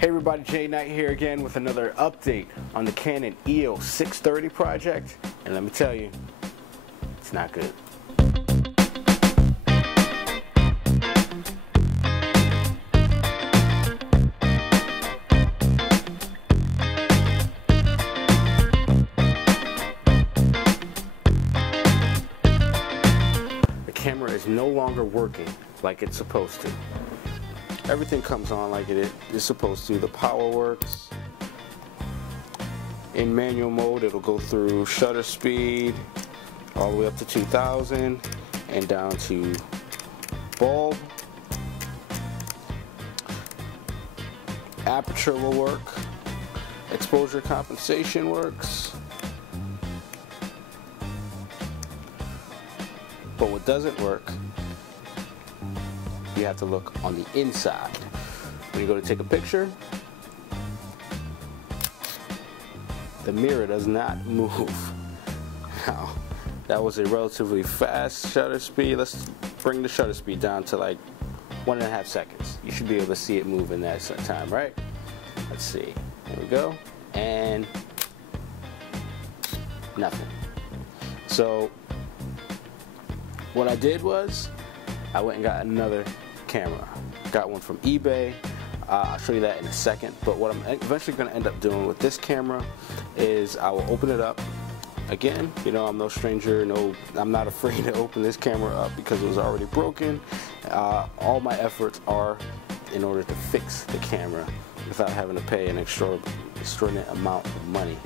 Hey everybody, Jay Knight here again with another update on the Canon EOS 630 project, and let me tell you, it's not good. The camera is no longer working like it's supposed to. Everything comes on like it is supposed to. The power works. In manual mode, it'll go through shutter speed all the way up to 2000 and down to bulb. Aperture will work. Exposure compensation works. But what doesn't work, you have to look on the inside. When you go to take a picture, the mirror does not move. Now, that was a relatively fast shutter speed. Let's bring the shutter speed down to like 1.5 seconds. You should be able to see it move in that time, right? Let's see. There we go. And nothing. So what I did was I went and got another camera. Got one from eBay. I'll show you that in a second. But what I'm eventually going to end up doing with this camera is I will open it up. Again, you know, I'm no stranger. I'm not afraid to open this camera up because it was already broken. All my efforts are in order to fix the camera without having to pay an extraordinary amount of money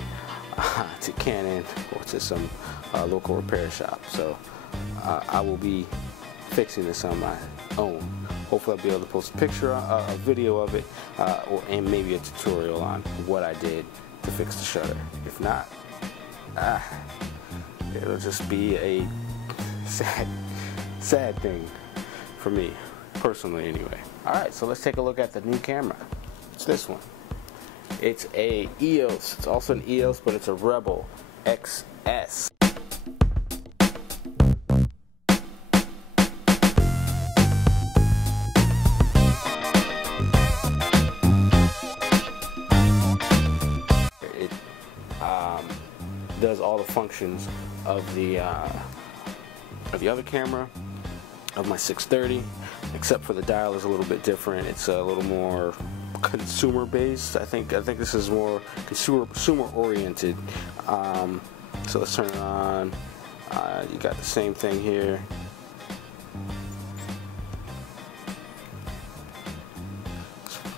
to Canon or to some local repair shop. So I will be fixing this on my own. Hopefully I'll be able to post a picture, a video of it, and maybe a tutorial on what I did to fix the shutter. If not, it'll just be a sad thing for me, personally anyway. Alright, so let's take a look at the new camera. It's this one. It's a EOS. It's also an EOS, but it's a Rebel XS. Does all the functions of the other camera, of my 630, except for the dial is a little bit different. It's a little more consumer based. I think this is more consumer oriented. So let's turn it on. You got the same thing here.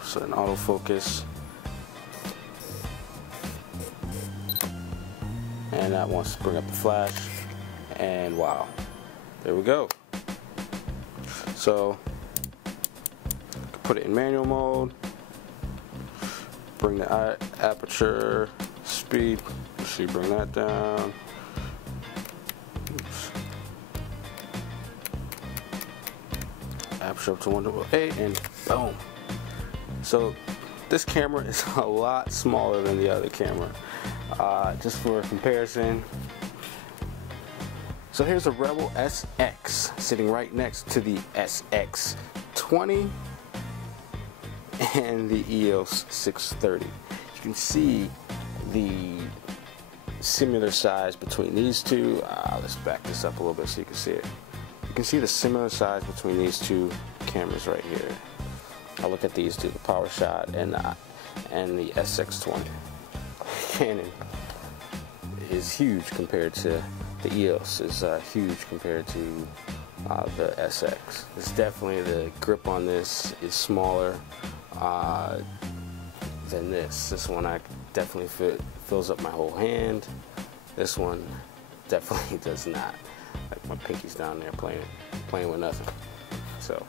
So an autofocus. And that wants to bring up the flash, and wow, there we go. So put it in manual mode, bring the aperture speed, let's see, bring that down. Oops. Aperture up to 1.8, and boom. So this camera is a lot smaller than the other camera. Just for comparison, so here's a Rebel SX sitting right next to the SX20 and the EOS 630. You can see the similar size between these two. Let's back this up a little bit so you can see it. You can see the similar size between these two cameras right here. I'll look at these two, the PowerShot and the SX20. Canon is huge compared to the EOS, is huge compared to the SX. It's definitely, the grip on this is smaller than this. This one I definitely fills up my whole hand. This one definitely does not. Like my pinky's down there playing with nothing. So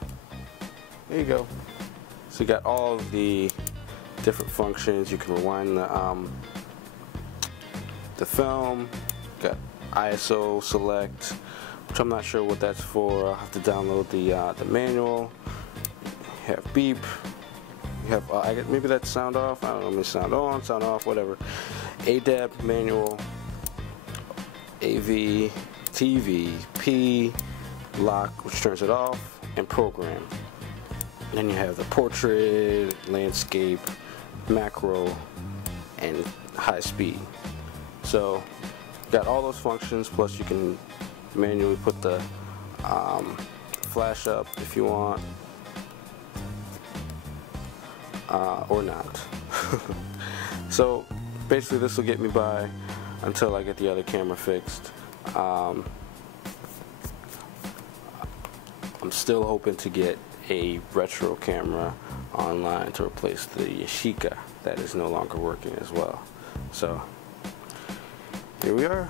there you go. So you got all of the different functions. You can rewind the film, got ISO select, which I'm not sure what that's for. I'll have to download the manual. You have beep. You have maybe that's sound off. I don't know. Maybe sound on, sound off, whatever. ADAP manual, AV, TV, P, lock, which turns it off, and program. Then you have the portrait, landscape, macro, and high speed. So got all those functions, plus you can manually put the flash up if you want, or not. So basically this will get me by until I get the other camera fixed. I'm still hoping to get a retro camera online to replace the Yashica that is no longer working as well. So here we are.